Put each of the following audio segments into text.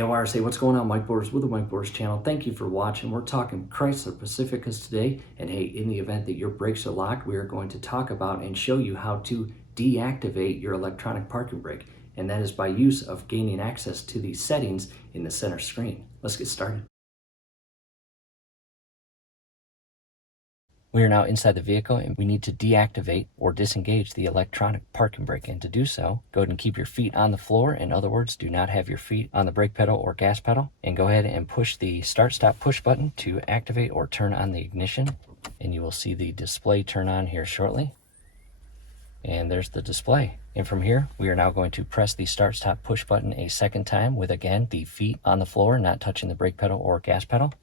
KORC, what's going on, Mike Borders with the Mike Borders channel. Thank you for watching. We're talking Chrysler Pacificas today, and hey, in the event that your brakes are locked, we are going to talk about and show you how to deactivate your electronic parking brake, and that is by use of gaining access to the settings in the center screen. Let's get started. We are now inside the vehicle and we need to deactivate or disengage the electronic parking brake. And to do so, go ahead and keep your feet on the floor. In other words, do not have your feet on the brake pedal or gas pedal. And go ahead and push the start stop push button to activate or turn on the ignition. And you will see the display turn on here shortly. And there's the display. And from here, we are now going to press the start stop push button a second time with, again, the feet on the floor, not touching the brake pedal or gas pedal.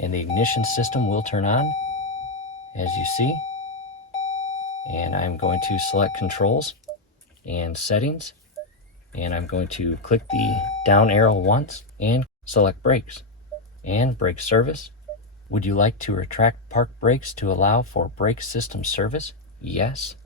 And the ignition system will turn on, as you see. And I'm going to select controls and settings, and I'm going to click the down arrow once and select brakes and brake service. Would you like to retract park brakes to allow for brake system service? Yes.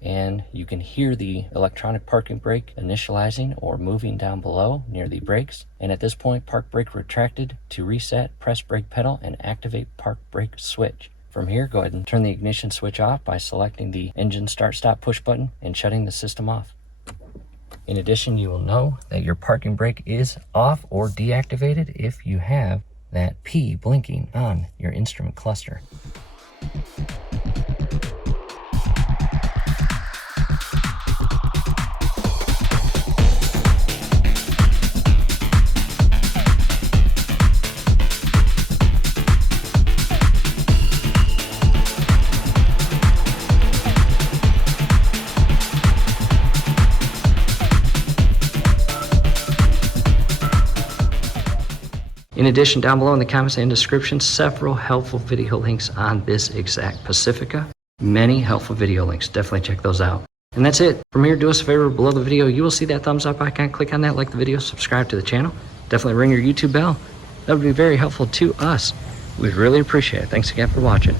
And you can hear the electronic parking brake initializing or moving down below near the brakes. And at this point, park brake retracted. To reset, press brake pedal and activate park brake switch. From here, go ahead and turn the ignition switch off by selecting the engine start stop push button and shutting the system off. In addition, you will know that your parking brake is off or deactivated if you have that P blinking on your instrument cluster. In addition, down below in the comments and description, several helpful video links on this exact Pacifica. Many helpful video links. Definitely check those out. And that's it. From here, do us a favor below the video. You will see that thumbs up icon. Click on that, like the video, subscribe to the channel. Definitely ring your YouTube bell. That would be very helpful to us. We'd really appreciate it. Thanks again for watching.